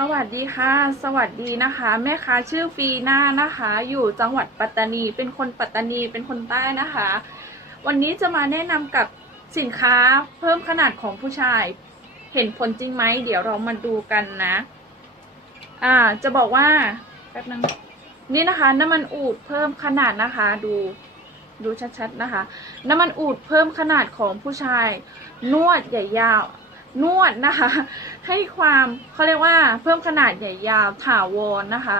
สวัสดีค่ะ สวัสดีนะคะ แม่ค้าชื่อฟีน่านะคะ อยู่จังหวัดปัตตานี เป็นคนปัตตานี เป็นคนใต้นะคะ วันนี้จะมาแนะนำกับสินค้าเพิ่มขนาดของผู้ชาย เห็นผลจริงไหม เดี๋ยวเรามาดูกันนะ อ่า จะบอกว่าแป๊บนึงนี่นะคะน้ำมันอูดเพิ่มขนาดนะคะ ดู ดูชัดๆนะคะ น้ำมันอูดเพิ่มขนาดของผู้ชาย นวดใหญ่ยาว นวดนะคะ ให้ความเขาเรียกว่าเพิ่มขนาดใหญ่ยาวถาวรนะคะ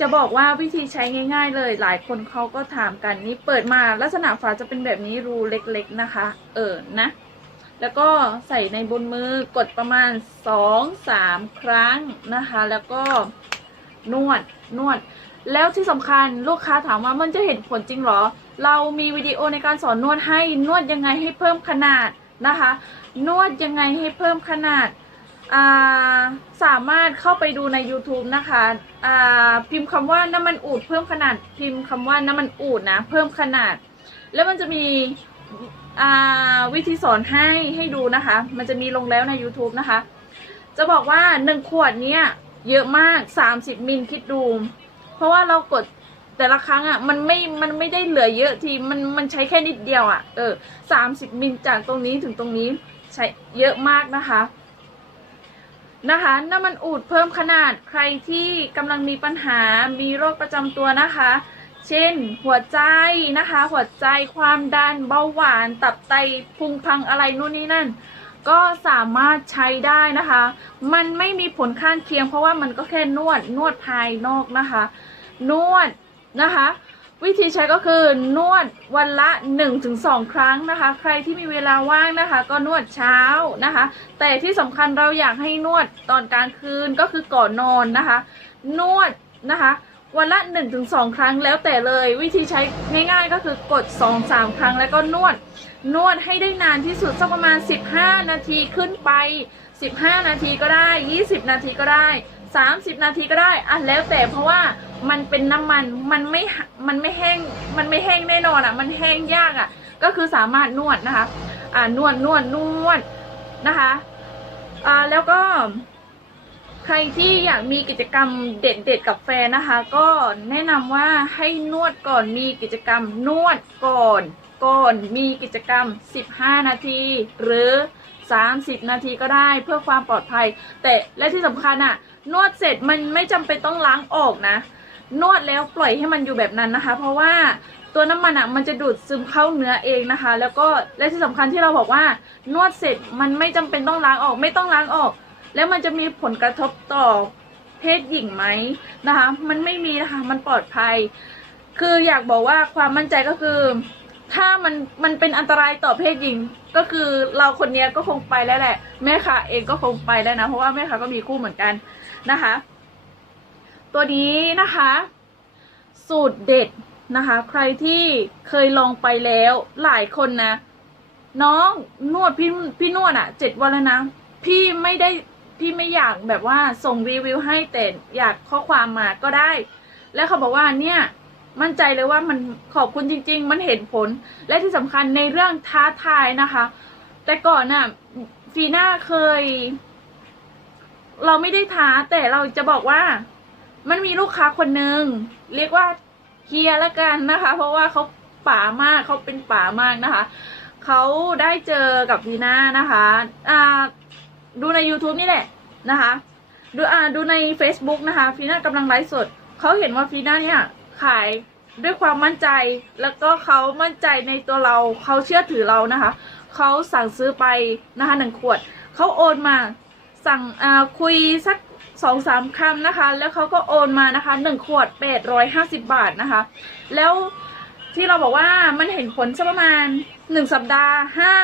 จะบอกว่าวิธีใช้ง่าย ๆ เลย หลายคนเขาก็ถามกันนี่เปิดมาลักษณะฝาจะเป็นแบบนี้รูเล็กๆนะคะ เออนะ แล้วก็ใส่ในบนมือกดประมาณสองสามครั้งนะคะ แล้วก็นวดนวด แล้วที่สำคัญลูกค้าถามว่ามันจะเห็นผลจริงหรอ เรามีวิดีโอในการสอนนวดให้นวดยังไงให้เพิ่มขนาดนะคะ นวดยังไงให้เพิ่มขนาดาสามารถเข้าไปดูใน YouTube นะคะพิมพ์คำว่าน้ำมันอูดเพิ่มขนาดพิมพ์คำว่าน้ำมันอูดนะเพิ่มขนาด แล้วมันจะมีวิธีสอนให้ให้ดูนะคะ มันจะมีลงแล้วใน YouTube นะคะ จะบอกว่าหนึ่งขวดเนี้ยเยอะมาก 30 มิลคิดดู เพราะว่าเรากดแต่ละครั้งอะมันไม่มันไม่ได้เหลือเยอะทีมันมันใช้แค่นิดเดียวอะเออสามสิบมิลจากตรงนี้ถึงตรงนี้ ใช้เยอะมากนะคะนะคะน้ำมันอูดเพิ่มขนาดใครที่กำลังมีปัญหามีโรคประจำตัวนะคะ เช่นหัวใจนะคะ หัวใจความดันเบาหวาน ตับไตพุงพังอะไรนู่นนี่นั่น ก็สามารถใช้ได้นะคะ มันไม่มีผลข้างเคียง เพราะว่ามันก็แค่นวดนวดภายนอกนะคะ นวดนะคะ วิธีใช้ก็คือนวดวันละ 1-2 ครั้งนะคะ ใครที่มีเวลาว่างนะคะ ก็นวดเช้านะคะ แต่ที่สำคัญเราอยากให้นวดตอนกลางคืนก็คือก่อนนอนนะคะ นวดนะคะวันละ 1-2 ครั้งแล้วแต่เลยวิธีใช้ง่ายๆก็คือกด 2-3 ครั้งแล้วก็นวด นวดให้ได้นานที่สุดสักประมาณ 15 นาทีขึ้นไป 15 นาทีก็ได้ 20 นาทีก็ได้ 30 นาทีก็ได้อะแล้วแต่เพราะว่ามันเป็นน้ำมันมันไม่มันไม่แห้งมันไม่แห้งแน่นอนอะ มันแห้งยากอะ ก็คือสามารถนวดนะคะอ่านวดนวดนวดนะคะอ่าแล้วก็ใครที่อยากมีกิจกรรมเด็ดๆกับแฟนนะคะ ก็แนะนำว่าให้นวดก่อนมีกิจกรรมนวดก่อนก่อนมีกิจกรรม 15 นาที หรือ 30 นาทีก็ได้เพื่อความปลอดภัย แต่และที่สำคัญอะนวดเสร็จมันไม่จำเป็นต้องล้างออกนะ นวดแล้วปล่อยให้มันอยู่แบบนั้นนะคะ เพราะว่าตัวน้ำมันอะมันจะดูดซึมเข้าเนื้อเองนะคะ แล้วก็และที่สำคัญที่เราบอกว่านวดเสร็จมันไม่จำเป็นต้องล้างออก ไม่ต้องล้างออก แล้วมันจะมีผลกระทบต่อเพศหญิงไหมนะคะ มันไม่มีนะคะ มันปลอดภัย คืออยากบอกว่าความมั่นใจก็คือ ถ้ามันมันเป็นอันตรายต่อเพศหญิง ก็คือเราคนนี้ก็คงไปแล้วแหละ แม่ค่ะเองก็คงไปแล้วนะเพราะว่าแม่ค่ะก็มีคู่เหมือนกันนะคะ ตัวนี้นะคะ สูตรเด็ดนะคะ ใครที่เคยลองไปแล้วหลายคนนะ น้องนวดพี่พี่นวดอะเจ็ดวันแล้วนะพี่ไม่ได้พี่ไม่อยากแบบว่าส่งรีวิวให้แต่อยากข้อความมาก็ได้ แล้วเขาบอกว่าเนี่ย มั่นใจเลยว่ามันขอบคุณจริง ๆ มันเห็นผล และที่สำคัญในเรื่องท้าทายนะคะ แต่ก่อนน่ะฟีน่าเคย เราไม่ได้ท้าแต่เราจะบอกว่า มันมีลูกค้าคนหนึ่งเรียกว่าเฮียละกันนะคะ เพราะว่าเขาป่ามากเขาเป็นป่ามากนะคะเขาได้เจอกับฟีน่านะคะอ่าดูใน YouTube นี่แหละนะคะ ดูอ่าดูใน Facebook นะคะฟีน่ากำลังไลฟ์สดเขาเห็นว่าฟีน่าเนี่ย ขายด้วยความมั่นใจแล้วก็เขามั่นใจในตัวเราเขาเชื่อถือเรานะคะเขาสั่งซื้อไปนะคะหนึ่งขวดเขาโอนมาสั่งคุยสักสองสามคำนะคะ แล้วเขาก็โอนมานะคะหนึ่งขวดแปดร้อยห้าสิบบาทนะคะ แล้วที่เราบอกว่ามันเห็นผลสักประมาณหนึ่งสัปดาห์ห้า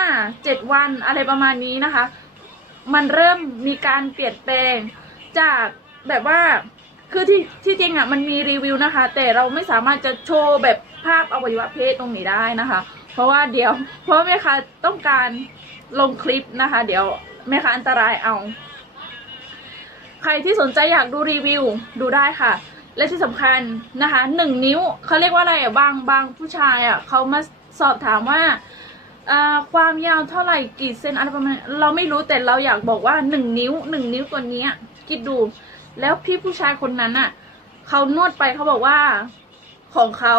เจ็ดวันอะไรประมาณนี้นะคะ มันเริ่มมีการเปลี่ยนแปลงจากแบบว่า คือที่ที่จริงอะมันมีรีวิวนะคะ แต่เราไม่สามารถจะโชว์แบบภาพอวัยวะเพศตรงนี้ได้นะคะ เพราะว่าเดี๋ยว เพราะแม่ค้าต้องการลงคลิปนะคะ เดี๋ยวแม่ค้าอันตรายเอา ใครที่สนใจอยากดูรีวิวดูได้ค่ะ และที่สำคัญนะคะหนึ่งนิ้วเขาเรียกว่าอะไรอะบางบางผู้ชายอะเขามาสอบถามว่าความยาวเท่าไหร่กี่เซนอะไรประมาณเราไม่รู้แต่เราอยากบอกว่าหนึ่งนิ้วหนึ่งนิ้วตัวนี้คิดดู แล้วพี่ผู้ชายคนนั้นอะเขานวดไปเขาบอกว่าของเขา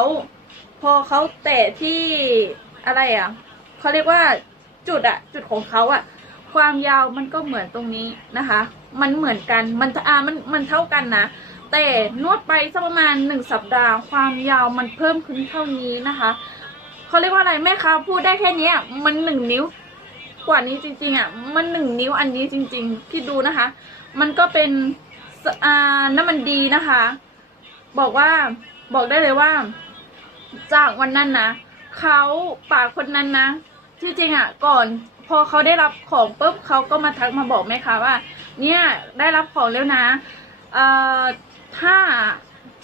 พอเขาแตะที่อะไรอะเขาเรียกว่าจุดอะจุดของเขาอะความยาวมันก็เหมือนตรงนี้นะคะ มันเหมือนกันมันอ่ามันมันเท่ากันนะแต่นวดไปสักประมาณหนึ่งสัปดาห์ ความยาวมันเพิ่มขึ้นเท่านี้นะคะเขาเรียกว่าอะไรแม่ค้าพูดได้แค่นี้มันหนึ่งนิ้ว กว่านี้จริงๆอะมันหนึ่งนิ้วอันนี้จริงๆพี่ดูนะคะ มันก็เป็น อ่าน้ำมันดีนะคะ บอกว่าบอกได้เลยว่า จากวันนั้นนะเขาป่าคนนั้นนะที่จริงอะก่อนพอเขาได้รับของปุ๊บเขาก็มาทักมาบอกแม่ค้าว่า เนี่ยได้รับของแล้วนะเอ่อถ้า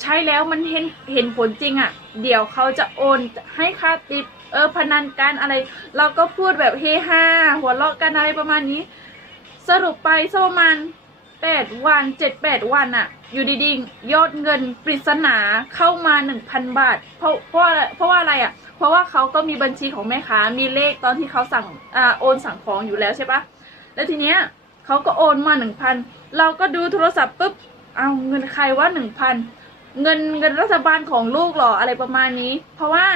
ใช้แล้วมันเห็นเห็นผลจริงอะ เดี๋ยวเขาจะโอนให้ค่าติปเออพนันกันอะไร เราก็พูดแบบเฮฮาหัวเราะกันอะไรประมาณนี้ สรุปไปสักประมาณ แปดวันเจ็ดแปดวันอะอยู่ดีๆยอดเงินปริศนาเข้ามาหนึ่งพันบาท เพราะเพราะว่าเพราะว่าอะไรอะเพราะว่าเขาก็มีบัญชีของแม่ค้ามีเลขตอนที่เขาสั่งอ่าโอนสั่งของอยู่แล้วใช่ปะแล้วทีเนี้ยเขาก็โอนมาหนึ่งพันเราก็ดูโทรศัพท์ปุ๊บเอาเงินใครว่าหนึ่งพันเงินเงินรัฐบาลของลูกหรออะไรประมาณนี้ เพราะว่า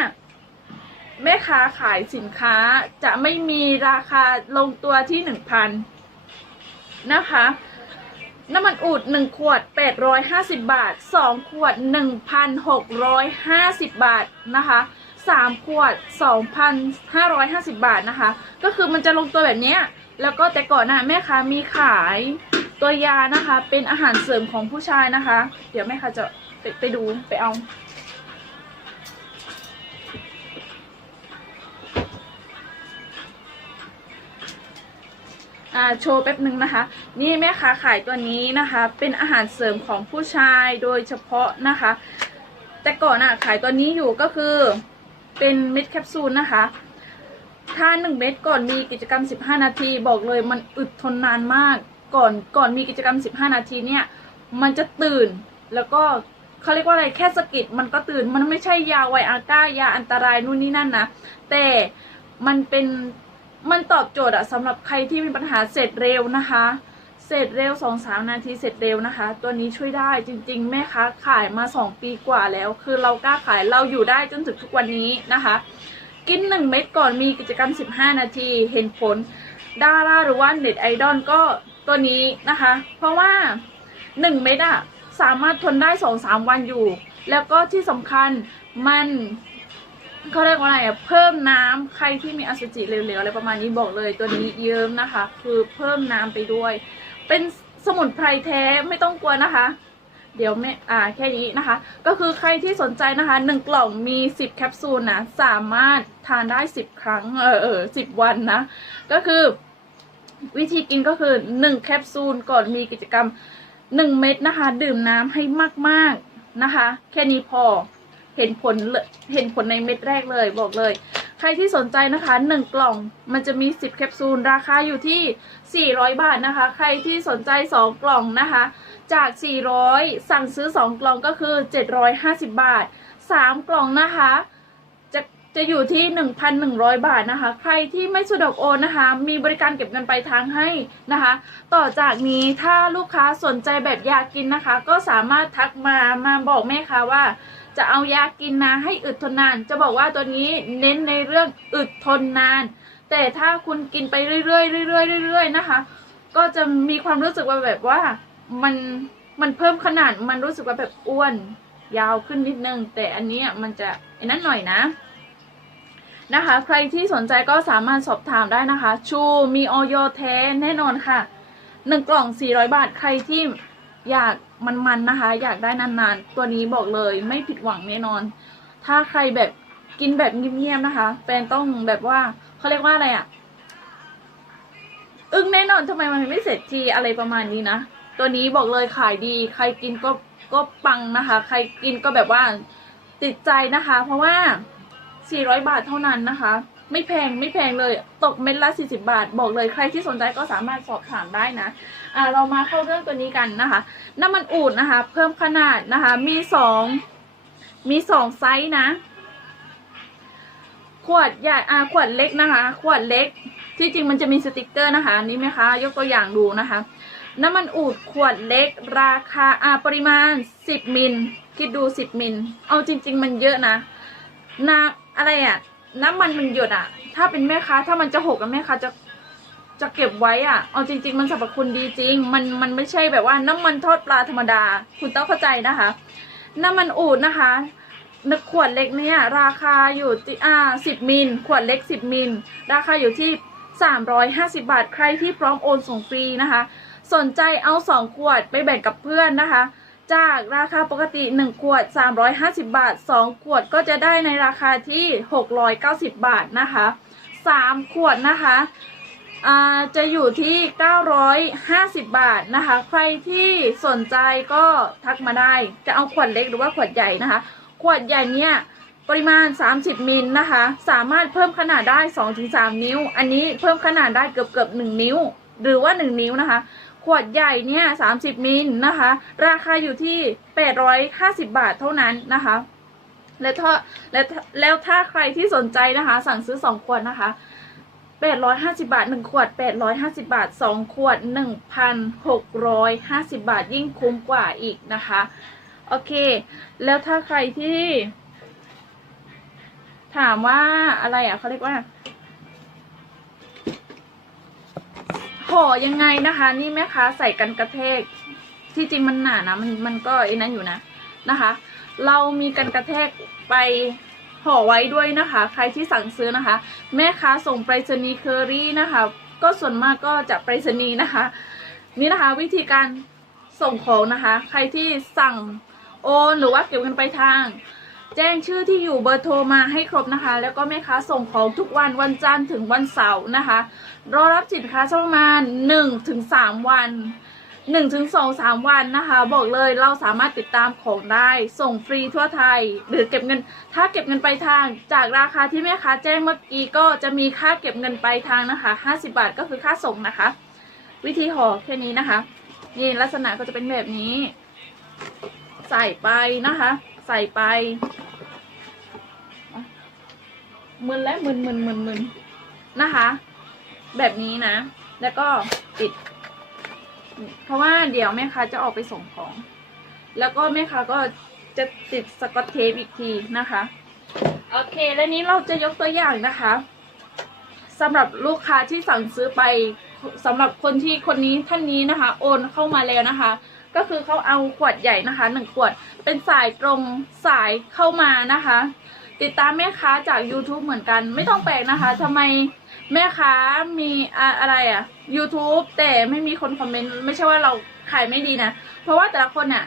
แม่ค้าขายสินค้าจะไม่มีราคาลงตัวที่หนึ่งพันนะคะ น้ำมันอูดหนึ่งขวดแปดร้อยห้าสิบบาทสองขวดหนึ่งพันหกร้อยห้าสิบบาทนะคะสามขวดสองพันห้าร้อยห้าสิบบาทนะคะ ก็คือมันจะลงตัวแบบนี้ แล้วก็แต่ก่อนน่ะแม่ค้ามีขายตัวยานะคะ เป็นอาหารเสริมของผู้ชายนะคะ เดี๋ยวแม่ค้าจะไปไปดูไปเอา โชว์แป๊บหนึ่งนะคะ นี่แม่ค้าขายตัวนี้นะคะ เป็นอาหารเสริมของผู้ชายโดยเฉพาะนะคะ แต่ก่อนอะขายตัวนี้อยู่ก็คือเป็นเม็ดแคปซูลนะคะถ้าหนึ่งเม็ดก่อนมีกิจกรรม 15 นาที บอกเลยมันอึดทนนานมากก่อนก่อนมีกิจกรรม 15 นาทีเนี่ยมันจะตื่นแล้วก็เขาเรียกว่าอะไรแค่สะกิดมันก็ตื่นมันไม่ใช่ยาไวอาก้ายาอันตรายนู่นนี่นั่นนะแต่มันเป็น มันตอบโจทย์อะสำหรับใครที่มีปัญหาเสร็จเร็วนะคะ เสร็จเร็วสองสามนาทีเสร็จเร็วนะคะ ตัวนี้ช่วยได้จริง ๆ แม่ค้าขายมาสองปีกว่าแล้ว คือเรากล้าขายเราอยู่ได้จนถึงทุกวันนี้นะคะ กินหนึ่งเม็ดก่อนมีกิจกรรม 15 นาทีเห็นผลดาราหรือว่าเน็ตไอดอลก็ตัวนี้นะคะ เพราะว่า 1 เม็ดอะสามารถทนได้ 2-3 วันอยู่ แล้วก็ที่สำคัญมัน เขาเรียกว่าอะไรอะเพิ่มน้ำใครที่มีอสุจิเหลวๆอะไรประมาณนี้บอกเลยตัวนี้เยิ้มนะคะ คือเพิ่มน้ำไปด้วย เป็นสมุนไพรแท้ไม่ต้องกลัวนะคะ เดี๋ยวไม่อ่าแค่นี้นะคะ ก็คือใครที่สนใจนะคะหนึ่งกล่องมีสิบแคปซูลนะสามารถทานได้สิบครั้งเออเออสิบวันนะ ก็คือวิธีกินก็คือหนึ่งแคปซูลก่อนมีกิจกรรมหนึ่งเม็ดนะคะ ดื่มน้ำให้มากๆนะคะ แค่นี้พอ เห็นผลเห็นผลในเม็ดแรกเลยบอกเลย ใครที่สนใจนะคะหนึ่งกล่องมันจะมี 10 แคปซูล ราคาอยู่ที่ 400 บาทนะคะ ใครที่สนใจ 2 กล่องนะคะ จาก 400 สั่งซื้อ 2 กล่องก็คือ 750 บาท 3 กล่องนะคะจะจะอยู่ที่ 1,100 บาทนะคะ ใครที่ไม่สะดวกโอนนะคะ มีบริการเก็บเงินปลายทางให้นะคะ ต่อจากนี้ถ้าลูกค้าสนใจแบบอยากกินนะคะ ก็สามารถทักมามาบอกแม่ค้าว่า จะเอายากินนะให้อึดทนนาน จะบอกว่าตัวนี้เน้นในเรื่องอึดทนนาน แต่ถ้าคุณกินไปเรื่อยๆเรื่อยๆเรื่อยๆนะคะ ก็จะมีความรู้สึกว่าแบบว่ามันมันเพิ่มขนาดมันรู้สึกว่าแบบอ้วนยาวขึ้นนิดนึง แต่อันนี้มันจะนั้นหน่อยนะนะคะ ใครที่สนใจก็สามารถสอบถามได้นะคะ ชูมีออยแท้แน่นอนค่ะหนึ่งกล่อง 400 บาท ใครที่ อยากมันๆนะคะ อยากได้นานๆ ตัวนี้บอกเลยไม่ผิดหวังแน่นอน ถ้าใครแบบกินแบบเงียบๆนะคะแฟนต้องแบบว่าเขาเรียกว่าอะไรอะอึ้งแน่นอนทำไมมันไม่เสร็จทีอะไรประมาณนี้นะตัวนี้บอกเลยขายดี ใครกินก็ก็ปังนะคะ ใครกินก็แบบว่าติดใจนะคะ เพราะว่า 400 บาทเท่านั้นนะคะ ไม่แพงไม่แพงเลย ตกเม็ดละ 40 บาท บอกเลยใครที่สนใจก็สามารถสอบถามได้นะอ่าเรามาเข้าเรื่องตัวนี้กันนะคะ น้ำมันอูดนะคะ เพิ่มขนาดนะคะ มีสองมีสองไซส์นะ ขวดใหญ่อ่าขวดเล็กนะคะ ขวดเล็ก ที่จริงมันจะมีสติกเกอร์นะคะอันนี่ไหมคะ ยกตัวอย่างดูนะคะ น้ำมันอูดขวดเล็ก ราคาอ่าปริมาณ 10 มิล คิดดู 10 มิล เอาจริง ๆ มันเยอะนะนาอะไรอะ น้ำมันมันหยดอะถ้าเป็นแม่ค้าถ้ามันจะหกแล้วแม่ค้าจะจะเก็บไว้อะเอาจริง ๆ มันสรรพคุณดีจริง มันมันไม่ใช่แบบว่าน้ำมันทอดปลาธรรมดา คุณต้องเข้าใจนะคะ น้ำมันอูดนะคะนขวดเล็กเนี่ยราคาอยู่ที่อ่าสิบมิล ขวดเล็กสิบมิล ราคาอยู่ที่สามร้อยห้าสิบาท ใครที่พร้อมโอนส่งฟรีนะคะ สนใจเอาสองขวดไปแบ่งกับเพื่อนนะคะ จากราคาปกติ 1 ขวด 350 บาท 2 ขวดก็จะได้ในราคาที่ 690 บาทนะคะ 3 ขวดนะคะจะอยู่ที่ 950 บาทนะคะ ใครที่สนใจก็ทักมาได้ จะเอาขวดเล็กหรือว่าขวดใหญ่นะคะ ขวดใหญ่เนี่ยปริมาณ 30 มิลนะคะ สามารถเพิ่มขนาดได้ 2-3 นิ้ว อันนี้เพิ่มขนาดได้เกือบเกือบ1นิ้ว หรือว่า 1 นิ้วนะคะ ขวดใหญ่เนี่ย30มิลนะคะ ราคาอยู่ที่850บาทเท่านั้นนะคะ และถ้าและแล้วถ้าใครที่สนใจนะคะ สั่งซื้อ2ขวดนะคะ850บาท1ขวด850บาท2ขวด1,650บาทยิ่งคุ้มกว่าอีกนะคะ โอเค แล้วถ้าใครที่ ถามว่าอะไรอะเขาเรียกว่า ห่อยังไงนะคะ นี่แม่ค้าใส่กันกระเทก ที่จริงมันหนานะมันมันก็ไอ้นั้นอยู่นะนะคะ เรามีกันกระแทกไปห่อไว้ด้วยนะคะ ใครที่สั่งซื้อนะคะ แม่ค้าส่งไปรษณีย์เคอรี่นะคะ ก็ส่วนมากก็จะไปรษณีย์นะคะ นี่นะคะวิธีการส่งของนะคะ ใครที่สั่งโอนหรือว่าเก็บเงินไปลายทาง แจ้งชื่อที่อยู่เบอร์โทรมาให้ครบนะคะ แล้วก็แม่ค้าส่งของทุกวันวันจันทร์ถึงวันเสาร์นะคะ รอรับสินค้าสักประมาณ1ถึง3วัน1ถึง2 3วันนะคะ บอกเลยเราสามารถติดตามของได้ ส่งฟรีทั่วไทย หรือเก็บเงิน ถ้าเก็บเงินไปลายทาง จากราคาที่แม่ค้าแจ้งเมื่อกี้ก็จะมีค่าเก็บเงินไปลายทางนะคะ50บาทก็คือค่าส่งนะคะ วิธีห่อแค่นี้นะคะ นี่ลักษณะก็จะเป็นแบบนี้ ใส่ไปนะคะ ใส่ไป มึนแล้วมึนมึนมึนมึนนะคะ แบบนี้นะ แล้วก็ปิด เพราะว่าเดี๋ยวแม่ค้าจะออกไปส่งของ แล้วก็แม่ค้าก็จะติดสกอตเทปอีกทีนะคะ โอเค แล้วนี้เราจะยกตัวอย่างนะคะสำหรับลูกค้าที่สั่งซื้อไปสำหรับคนที่คนนี้ท่านนี้นะคะ โอนเข้ามาแล้วนะคะ ก็คือเขาเอาขวดใหญ่นะคะหนึ่งขวดเป็นสายตรงสายเข้ามานะคะ ติดตามแม่ค้าจาก YouTube เหมือนกัน ไม่ต้องแปลกนะคะทำไมแม่ค้ามีอะอะไรอะ YouTube แต่ไม่มีคนคอมเมนต์ไม่ใช่ว่าเราขายไม่ดีนะ เพราะว่าแต่ละคนเนี่ย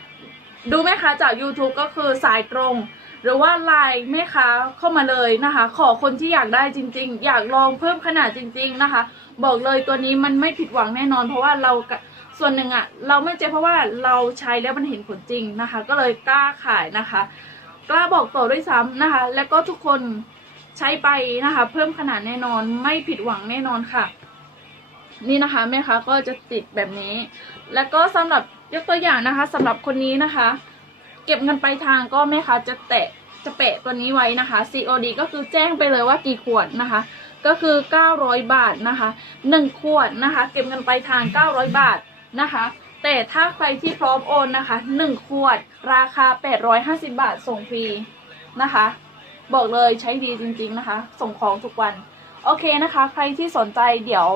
ดูแม่ค้าจาก YouTube ก็คือสายตรง หรือว่าไลน์แม่ค้าเข้ามาเลยนะคะ ขอคนที่อยากได้จริง ๆ อยากลองเพิ่มขนาดจริง ๆนะคะ บอกเลยตัวนี้มันไม่ผิดหวังแน่นอน เพราะว่าเราส่วนหนึ่งอะเราไม่เจ๊เพราะว่าเราใช้แล้วมันเห็นผลจริงนะคะ ก็เลยกล้าขายนะคะ กล้าบอกต่อด้วยซ้ำนะคะ แล้วก็ทุกคนใช้ไปนะคะ เพิ่มขนาดแน่นอนไม่ผิดหวังแน่นอนค่ะ นี่นะคะแม่ค้าก็จะติดแบบนี้ แล้วก็สำหรับยกตัวอย่างนะคะสำหรับคนนี้นะคะ เก็บเงินไปลายทางก็แม่ค้าจะแตะจะแปะตัวนี้ไว้นะคะ COD ก็คือแจ้งไปเลยว่ากี่ขวดนะคะ ก็คือ 900 บาทนะคะ 1 ขวดนะคะ เก็บเงินไปลายทาง 900 บาทนะคะ แต่ถ้าใครที่พร้อมโอนนะคะ 1 ขวดราคา 850 บาทส่งฟรีนะคะ บอกเลยใช้ดีจริงๆนะคะ ส่งของทุกวัน โอเคนะคะ ใครที่สนใจเดี๋ยว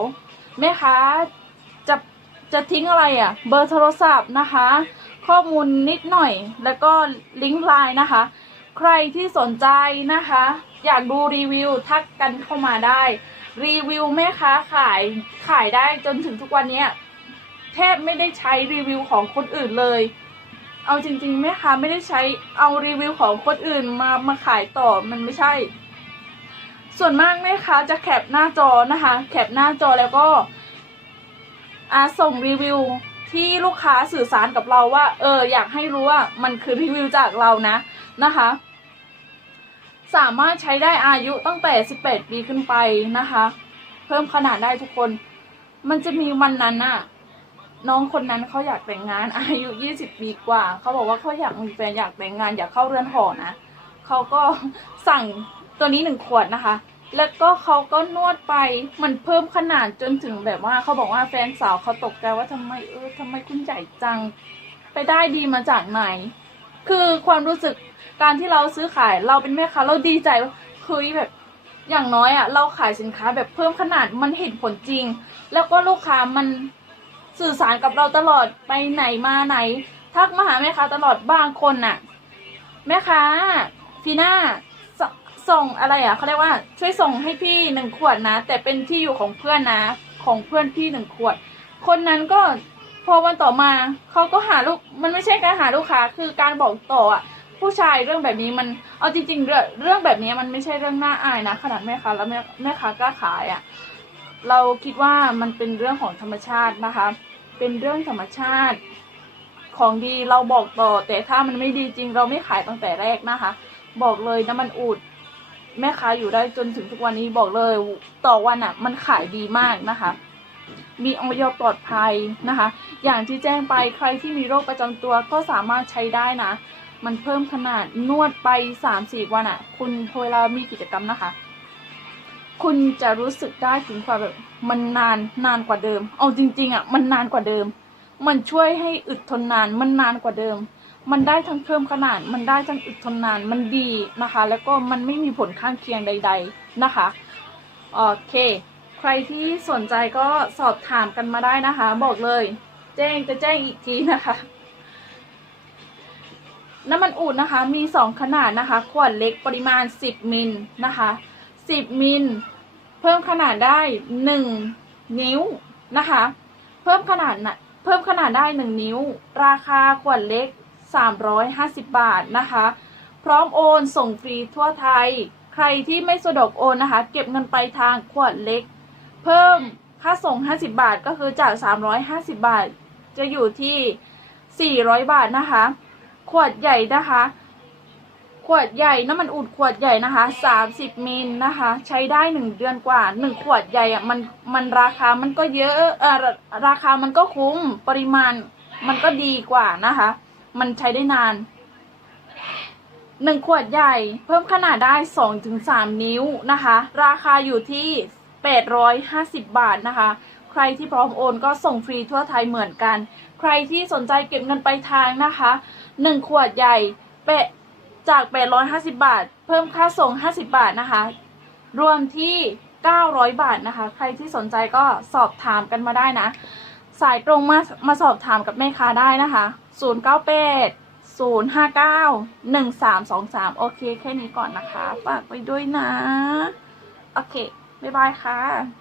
แม่ค้าจะจะทิ้งอะไรอะ่ะ เบอร์โทรศัพท์นะคะ ข้อมูลนิดหน่อย แล้วก็ลิงก์ไลน์นะคะ ใครที่สนใจนะคะ อยากดูรีวิวทักกันเข้ามาได้ รีวิวแม่ค้าขายขายได้จนถึงทุกวันนี้ แทบไม่ได้ใช้รีวิวของคนอื่นเลย เอาจริงๆแม่ค้าไม่ได้ใช้เอารีวิวของคนอื่นมามาขายต่อมันไม่ใช่ ส่วนมากแม่ค้าจะแคปหน้าจอนะคะ แคปหน้าจอแล้วก็อาส่งรีวิวที่ลูกค้าสื่อสารกับเราว่า เออ อยากให้รู้ว่ามันคือรีวิวจากเรานะนะคะ สามารถใช้ได้อายุตั้งแต่ 18 ปีขึ้นไปนะคะ เพิ่มขนาดได้ทุกคน มันจะมีวันนั้นน่ะ น้องคนนั้นเขาอยากแต่งงานอายุ20ปีกว่าเขาบอกว่าเขาอยากมีแฟนอยากแต่งงานอยากเข้าเรือนหอนะเขาก็สั่งตัวนี้หนึ่งขวดนะคะ แล้วก็เขาก็นวดไปมันเพิ่มขนาดจนถึงแบบว่าเขาบอกว่าแฟนสาวเขาตกใจว่าทำไมเออทำไมคุณใหญ่จัง ไปได้ดีมาจากไหน คือความรู้สึกการที่เราซื้อขายเราเป็นแม่ค้าเราดีใจว่าเฮ้ยแบบอย่างน้อยอะ่ะเราขายสินค้าแบบเพิ่มขนาดมันเห็นผลจริง แล้วก็ลูกค้ามัน สื่อสารกับเราตลอดไปไหนมาไหน ทักมาหาแม่ค้าตลอดบางคนน่ะ แม่ค้าฟีน่าสส่งอะไรอะเขาเรียกว่าช่วยส่งให้พี่หนึ่งขวดนะ แต่เป็นที่อยู่ของเพื่อนนะ ของเพื่อนพี่หนึ่งขวด คนนั้นก็พอวันต่อมาเขาก็หาลูกมันไม่ใช่การหาลูกค้าคือการบอกต่ออะผู้ชายเรื่องแบบนี้มันเอาจริงๆเรื่องเรื่องแบบนี้มันไม่ใช่เรื่องน่าอายนะขนาดแม่ค้าแล้วแม่แม่ค้ากล้าขายอะ เราคิดว่ามันเป็นเรื่องของธรรมชาตินะคะ เป็นเรื่องธรรมชาติ ของดีเราบอกต่อ แต่ถ้ามันไม่ดีจริง เราไม่ขายตั้งแต่แรกนะคะ บอกเลยน้ำมันอูดแม่ค้าอยู่ได้จนถึงทุกวันนี้บอกเลยต่อวันอะ มันขายดีมากนะคะ มีออยปลอดภัยนะคะ อย่างที่แจ้งไปใครที่มีโรคประจำตัวก็สามารถใช้ได้นะ มันเพิ่มขนาดนวดไปสามสี่วันอะ คุณเวลามีกิจกรรมนะคะ คุณจะรู้สึกได้ถึงความแบบมันนานนานกว่าเดิม เอาจริง ๆอะมันนานกว่าเดิม มันช่วยให้อึดทนนานมันนานกว่าเดิม มันได้ทั้งเพิ่มขนาด มันได้ทั้งอึดทนนานมันดีนะคะ แล้วก็มันไม่มีผลข้างเคียงใด ๆนะคะโอเค ใครที่สนใจก็สอบถามกันมาได้นะคะ บอกเลย แจ้งจะแจ้งอีกทีนะคะน้ำมันอูดนะคะมีสองขนาดนะคะ ขวดเล็กปริมาณ 10 มิลนะคะ 10มิล เพิ่มขนาดได้1นิ้วนะคะ เพิ่มขนาดนะเพิ่มขนาดได้1นิ้ว ราคาขวดเล็ก 350 บาทนะคะ พร้อมโอนส่งฟรีทั่วไทย ใครที่ไม่สะดวกโอนนะคะ เก็บเงินไปทางขวดเล็ก เพิ่มค่าส่ง 50 บาทก็คือจาก 350 บาท จะอยู่ที่ 400 บาทนะคะ ขวดใหญ่นะคะ ขวดใหญ่น้ำมันอุดขวดใหญ่นะคะ 30มิลนะคะ ใช้ได้ 1 เดือนกว่า 1 ขวดใหญ่อะมันมันราคามันก็เยอะเออราคามันก็คุ้มปริมาณมันก็ดีกว่านะคะ มันใช้ได้นานหนึ่งขวดใหญ่เพิ่มขนาดได้สองถึงสามนิ้วนะคะ ราคาอยู่ที่แปดร้อยห้าสิบบาทนะคะ ใครที่พร้อมโอนก็ส่งฟรีทั่วไทยเหมือนกัน ใครที่สนใจเก็บเงินไปลายทางนะคะหนึ่งขวดใหญ่เปะ จากแปดร้อยห้าสิบาท เพิ่มค่าส่งห้าสิบาทนะคะ รวมที่เก้าร้อยบาทนะคะ ใครที่สนใจก็สอบถามกันมาได้นะ สายตรงมามาสอบถามกับแม่ค้าได้นะคะศูนย์เก้าแปดศูนย์ห้าเก้าหนึ่งสามสองสามโอเค แค่นี้ก่อนนะคะ ฝากไว้ด้วยนะ โอเค บ๊ายบายค่ะ